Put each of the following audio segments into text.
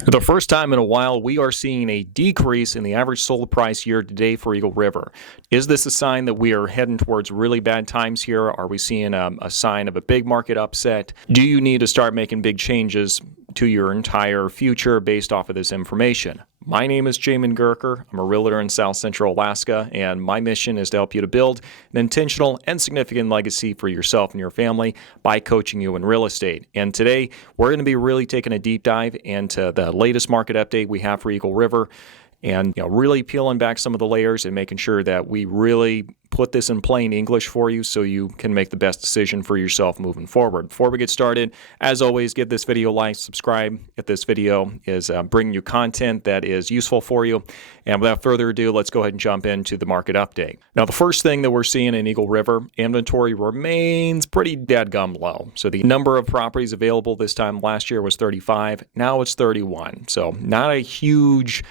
For the first time in a while, we are seeing a decrease in the average sold price year to date for Eagle River. Is this a sign that we are heading towards really bad times here? Are we seeing a sign of a big market upset? Do you need to start making big changes to your entire future based off of this information? My name is Jamin Goecker. I'm a realtor in South Central Alaska, and my mission is to help you to build an intentional and significant legacy for yourself and your family by coaching you in real estate. And today, we're going to be really taking a deep dive into the latest market update we have for Eagle River, and really peeling back some of the layers and making sure that we really put this in plain English for you so you can make the best decision for yourself moving forward. Before we get started, as always, give this video a like, subscribe if this video is bringing you content that is useful for you. And without further ado, let's go ahead and jump into the market update. Now, the first thing that we're seeing in Eagle River, inventory remains pretty dadgum low. So the number of properties available this time last year was 35. Now it's 31. So not a huge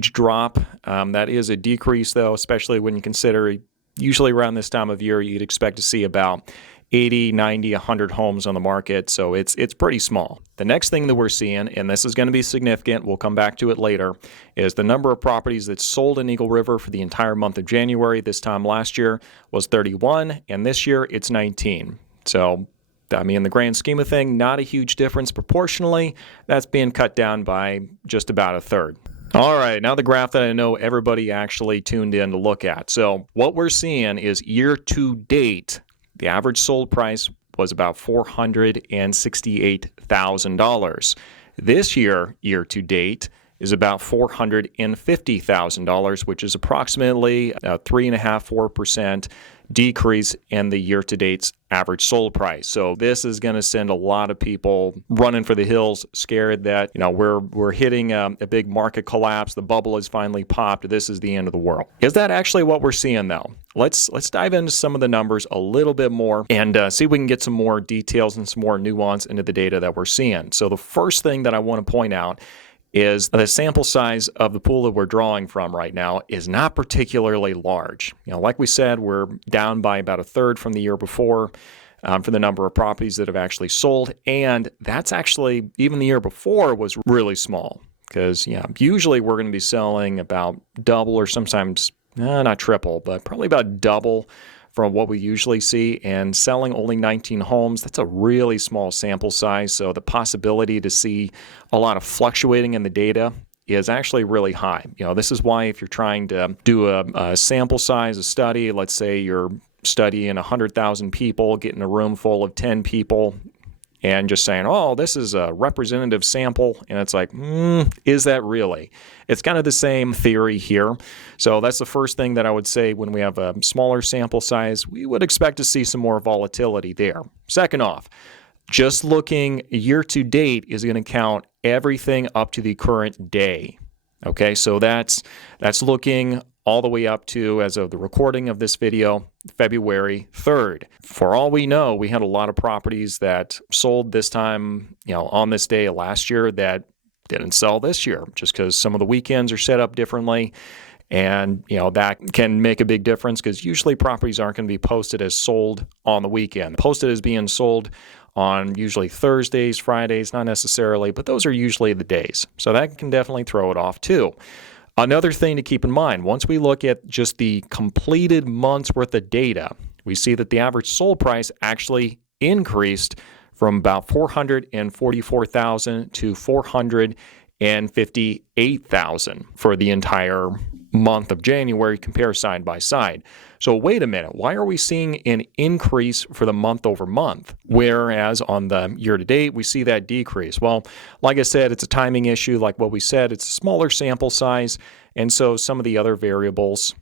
drop. That is a decrease, though, especially when you consider usually around this time of year, you'd expect to see about 80, 90, 100 homes on the market. So it's pretty small. The next thing that we're seeing, and this is going to be significant, we'll come back to it later, is the number of properties that sold in Eagle River for the entire month of January. This time last year was 31, and this year it's 19. So I mean, in the grand scheme of things, not a huge difference proportionally. That's being cut down by just about a third. All right, now the graph that I know everybody actually tuned in to look at. So what we're seeing is year to date, the average sold price was about $468,000. This year to date, is about $450,000, which is approximately a 3.5–4% decrease in the year-to-date's average sold price. So this is going to send a lot of people running for the hills, scared that we're hitting a big market collapse. The bubble has finally popped. This is the end of the world. Is that actually what we're seeing, though? Let's dive into some of the numbers a little bit more and see if we can get some more details and some more nuance into the data that we're seeing. So the first thing that I want to point out is the sample size of the pool that we're drawing from right now is not particularly large. Like we said, we're down by about a third from the year before for the number of properties that have actually sold. And that's actually, even the year before was really small because, usually we're going to be selling about double or sometimes, not triple, but probably about double from what we usually see, and selling only 19 homes, that's a really small sample size. So the possibility to see a lot of fluctuating in the data is actually really high. This is why if you're trying to do a sample size, a study, let's say you're studying 100,000 people, getting a room full of 10 people, and just saying, oh, this is a representative sample. And it's like, is that really? It's kind of the same theory here. So that's the first thing that I would say when we have a smaller sample size, we would expect to see some more volatility there. Second off, just looking year to date is going to count everything up to the current day. Okay, so that's looking all the way up to, as of the recording of this video, February 3rd. For all we know, we had a lot of properties that sold this time, on this day last year that didn't sell this year just because some of the weekends are set up differently. And, that can make a big difference because usually properties aren't going to be posted as sold on the weekend. Posted as being sold on usually Thursdays, Fridays, not necessarily, but those are usually the days. So that can definitely throw it off too. Another thing to keep in mind, once we look at just the completed month's worth of data, we see that the average sold price actually increased from about $444,000 to $458,000 for the entire month of January. Compare side by side. So wait a minute, why are we seeing an increase for the month over month, whereas on the year to date we see that decrease? Well, like I said, it's a timing issue. Like what we said, it's a smaller sample size, and so some of the other variables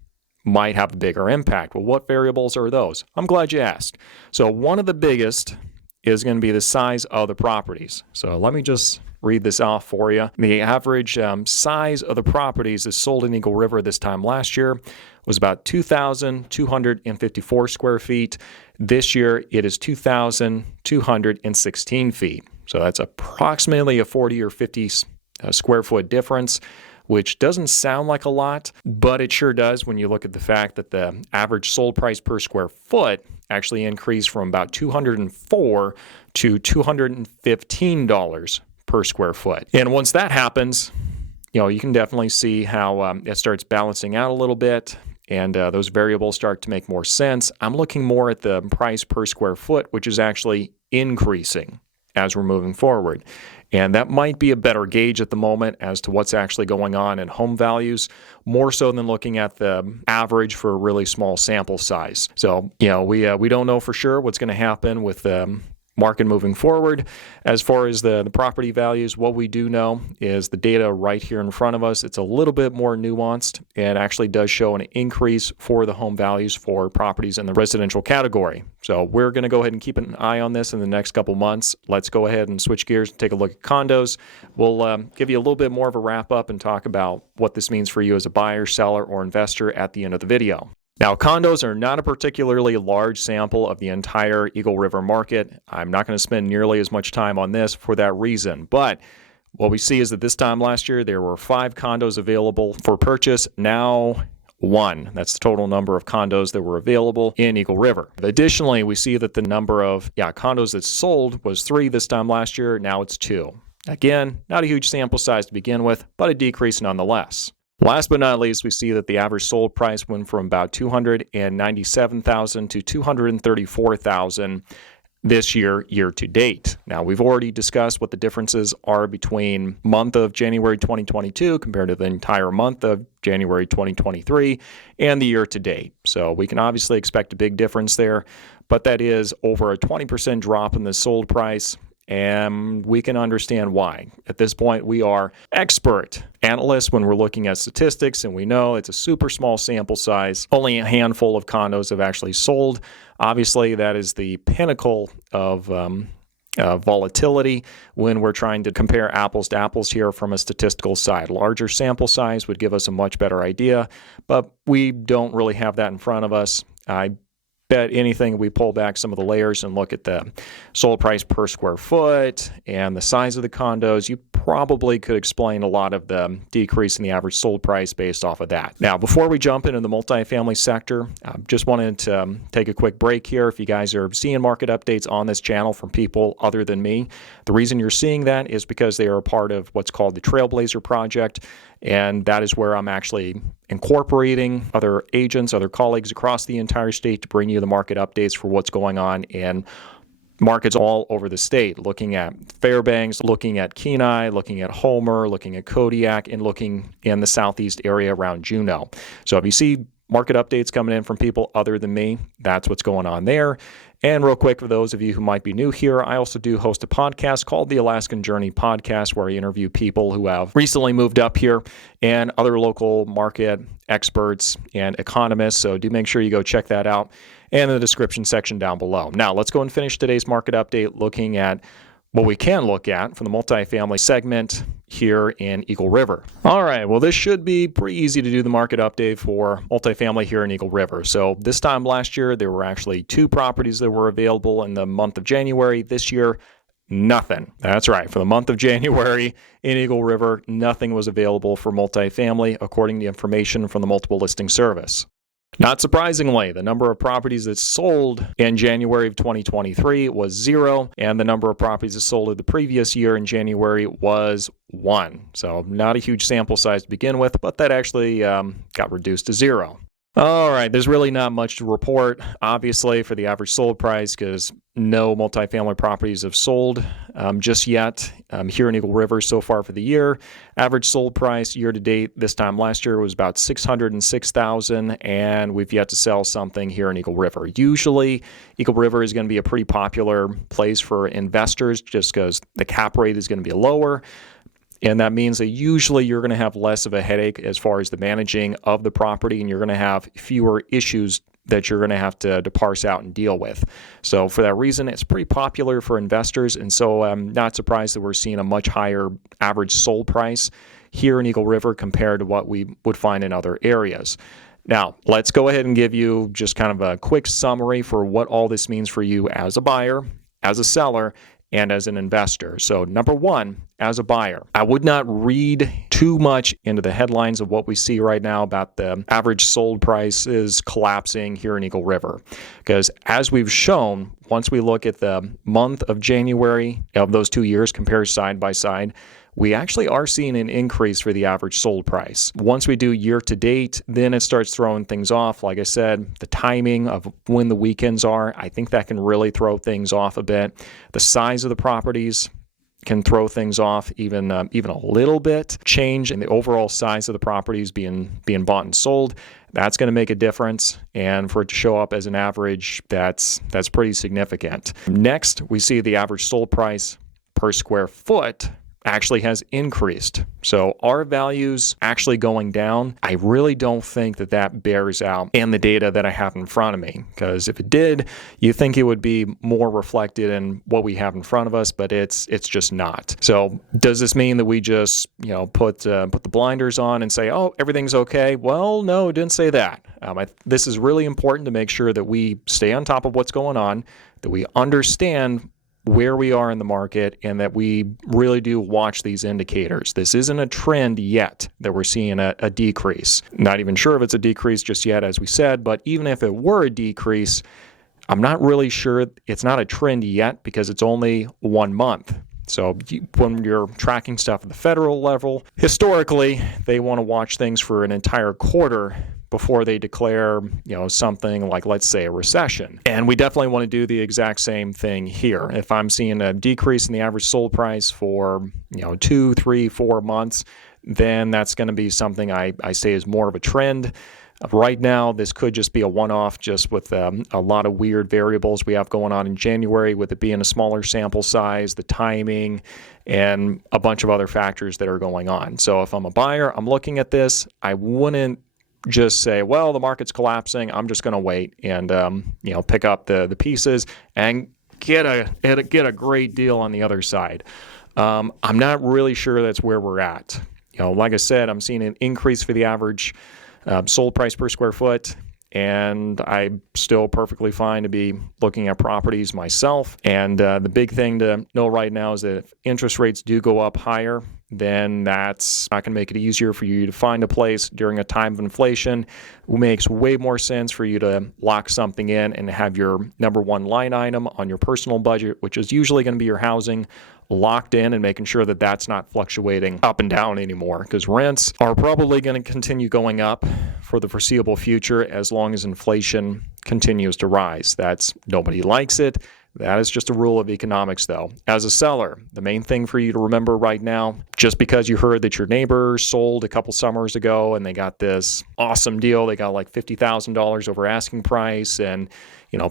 might have a bigger impact. Well, what variables are those? I'm glad you asked. So one of the biggest is going to be the size of the properties. So let me just read this off for you. The average size of the properties that sold in Eagle River this time last year was about 2,254 square feet. This year, it is 2,216 feet. So that's approximately a 40 or 50 square foot difference, which doesn't sound like a lot, but it sure does when you look at the fact that the average sold price per square foot actually increased from about $204 to $215 per square foot. And once that happens, you can definitely see how it starts balancing out a little bit, and those variables start to make more sense. I'm looking more at the price per square foot, which is actually increasing as we're moving forward. And that might be a better gauge at the moment as to what's actually going on in home values, more so than looking at the average for a really small sample size. So, we don't know for sure what's going to happen with market moving forward. As far as the property values, what we do know is the data right here in front of us. It's a little bit more nuanced and actually does show an increase for the home values for properties in the residential category. So we're going to go ahead and keep an eye on this in the next couple months. Let's go ahead and switch gears and take a look at condos. We'll give you a little bit more of a wrap up and talk about what this means for you as a buyer, seller, or investor at the end of the video. Now, condos are not a particularly large sample of the entire Eagle River market. I'm not going to spend nearly as much time on this for that reason. But what we see is that this time last year, there were 5 condos available for purchase. Now, 1. That's the total number of condos that were available in Eagle River. Additionally, we see that the number of condos that sold was 3 this time last year. Now it's 2. Again, not a huge sample size to begin with, but a decrease nonetheless. Last but not least, we see that the average sold price went from about $297,000 to $234,000 this year to date. Now, we've already discussed what the differences are between month of January 2022 compared to the entire month of January 2023 and the year to date. So we can obviously expect a big difference there, but that is over a 20% drop in the sold price. And we can understand why. At this point, we are expert analysts when we're looking at statistics, and we know it's a super small sample size. Only a handful of condos have actually sold. Obviously, that is the pinnacle of volatility when we're trying to compare apples to apples here from a statistical side. Larger sample size would give us a much better idea, but we don't really have that in front of us. I bet anything we pull back some of the layers and look at the sold price per square foot and the size of the condos, you probably could explain a lot of the decrease in the average sold price based off of that. Now, before we jump into the multifamily sector, just wanted to take a quick break here. If you guys are seeing market updates on this channel from people other than me, the reason you're seeing that is because they are a part of what's called the Trailblazer Project, and that is where I'm actually incorporating other agents, other colleagues across the entire state to bring you the market updates for what's going on in markets all over the state, looking at Fairbanks, looking at Kenai, looking at Homer, looking at Kodiak, and looking in the southeast area around Juneau. So if you see market updates coming in from people other than me, that's what's going on there. And real quick, for those of you who might be new here, I also do host a podcast called the Alaskan Journey Podcast, where I interview people who have recently moved up here and other local market experts and economists. So do make sure you go check that out and in the description section down below. Now, let's go and finish today's market update looking at what we can look at from the multifamily segment here in Eagle River. All right, well, this should be pretty easy to do the market update for multifamily here in Eagle River. So this time last year, there were actually 2 properties that were available in the month of January. This year, nothing. That's right. For the month of January in Eagle River, nothing was available for multifamily, according to information from the Multiple Listing Service. Not surprisingly, the number of properties that sold in January of 2023 was 0, and the number of properties that sold in the previous year in January was 1. So not a huge sample size to begin with, but that actually got reduced to 0. All right, there's really not much to report, obviously, for the average sold price because no multifamily properties have sold just yet here in Eagle River so far for the year. Average sold price year to date this time last year was about $606,000, and we've yet to sell something here in Eagle River. Usually, Eagle River is going to be a pretty popular place for investors just because the cap rate is going to be lower. And that means that usually you're going to have less of a headache as far as the managing of the property, and you're going to have fewer issues that you're going to have to parse out and deal with. So for that reason, it's pretty popular for investors. And so I'm not surprised that we're seeing a much higher average sold price here in Eagle River compared to what we would find in other areas. Now, let's go ahead and give you just kind of a quick summary for what all this means for you as a buyer, as a seller, and as an investor. So number one, as a buyer, I would not read too much into the headlines of what we see right now about the average sold price is collapsing here in Eagle River. Because as we've shown, once we look at the month of January of those 2 years, compare side by side, we actually are seeing an increase for the average sold price. Once we do year to date, then it starts throwing things off. Like I said, the timing of when the weekends are, I think that can really throw things off a bit. The size of the properties can throw things off even a little bit. Change in the overall size of the properties being bought and sold, that's going to make a difference. And for it to show up as an average, that's pretty significant. Next, we see the average sold price per square foot actually has increased. So our values actually going down, I really don't think that bears out in the data that I have in front of me. Because if it did, you think it would be more reflected in what we have in front of us, but it's just not. So does this mean that we just put the blinders on and say, oh, everything's okay? Well, no, it didn't say that. This is really important to make sure that we stay on top of what's going on, that we understand where we are in the market, and that we really do watch these indicators. This isn't a trend yet that we're seeing a decrease. Not even sure if it's a decrease just yet, as we said, but even if it were a decrease, I'm not really sure it's not a trend yet because it's only 1 month. So when you're tracking stuff at the federal level, historically, they want to watch things for an entire quarter before they declare, something like, let's say, a recession. And we definitely want to do the exact same thing here. If I'm seeing a decrease in the average sold price for, 2, 3, 4 months, then that's going to be something I say is more of a trend. Right now, this could just be a one-off, just with a lot of weird variables we have going on in January, with it being a smaller sample size, the timing, and a bunch of other factors that are going on. So if I'm a buyer, I'm looking at this, I wouldn't just say, well, the market's collapsing, I'm just going to wait and pick up the pieces and get a great deal on the other side. I'm not really sure that's where we're at. Like I said, I'm seeing an increase for the average sold price per square foot, and I'm still perfectly fine to be looking at properties myself. And the big thing to know right now is that if interest rates do go up higher, then that's not going to make it easier for you to find a place during a time of inflation. It makes way more sense for you to lock something in and have your number one line item on your personal budget, which is usually going to be your housing, locked in, and making sure that that's not fluctuating up and down anymore, because rents are probably going to continue going up for the foreseeable future as long as inflation continues to rise. Nobody likes it. That is just a rule of economics, though. As a seller, the main thing for you to remember right now, just because you heard that your neighbor sold a couple summers ago and they got this awesome deal, they got like $50,000 over asking price, and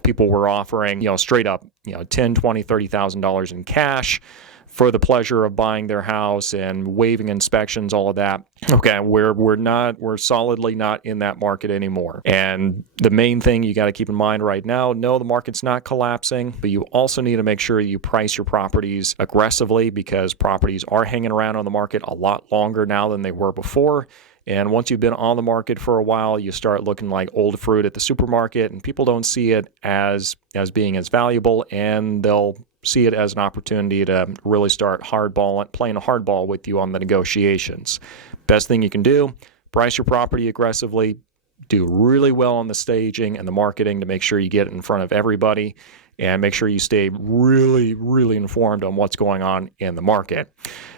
people were offering straight up $10,000, $20,000, $30,000 in cash for the pleasure of buying their house and waiving inspections, all of that. Okay, we're solidly not in that market anymore. And the main thing you got to keep in mind right now, no, the market's not collapsing, but you also need to make sure you price your properties aggressively, because properties are hanging around on the market a lot longer now than they were before. And once you've been on the market for a while, you start looking like old fruit at the supermarket, and people don't see it as being as valuable, and they'll see it as an opportunity to really start playing a hardball with you on the negotiations. Best thing you can do, price your property aggressively, do really well on the staging and the marketing to make sure you get it in front of everybody, and make sure you stay really, really informed on what's going on in the market.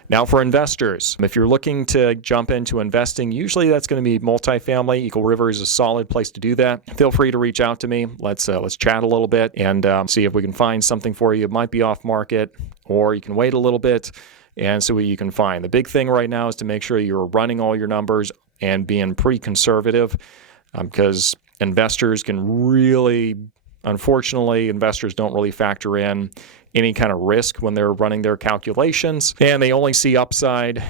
Now, for investors, if you're looking to jump into investing, usually that's going to be multifamily. Eagle River is a solid place to do that. Feel free to reach out to me. Let's chat a little bit and see if we can find something for you. It might be off market, or you can wait a little bit and see what you can find. The big thing right now is to make sure you're running all your numbers and being pretty conservative, because investors can really... Unfortunately, investors don't really factor in any kind of risk when they're running their calculations, and they only see upside.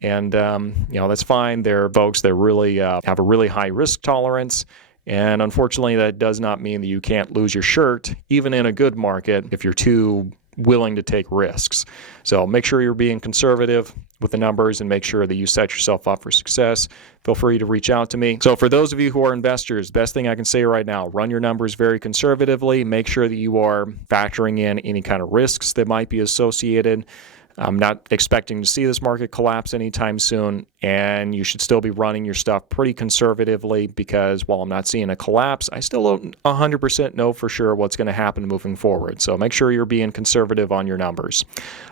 And that's fine. They're folks that really have a really high risk tolerance. And unfortunately, that does not mean that you can't lose your shirt, even in a good market, if you're too willing to take risks. So make sure you're being conservative with the numbers and make sure that you set yourself up for success. Feel free to reach out to me. So for those of you who are investors, best thing I can say right now, run your numbers very conservatively. Make sure that you are factoring in any kind of risks that might be associated. I'm not expecting to see this market collapse anytime soon, and you should still be running your stuff pretty conservatively because while I'm not seeing a collapse, I still don't 100% know for sure what's going to happen moving forward. So make sure you're being conservative on your numbers.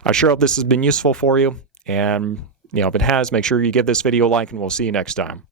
I sure hope this has been useful for you, and if it has, make sure you give this video a like, and we'll see you next time.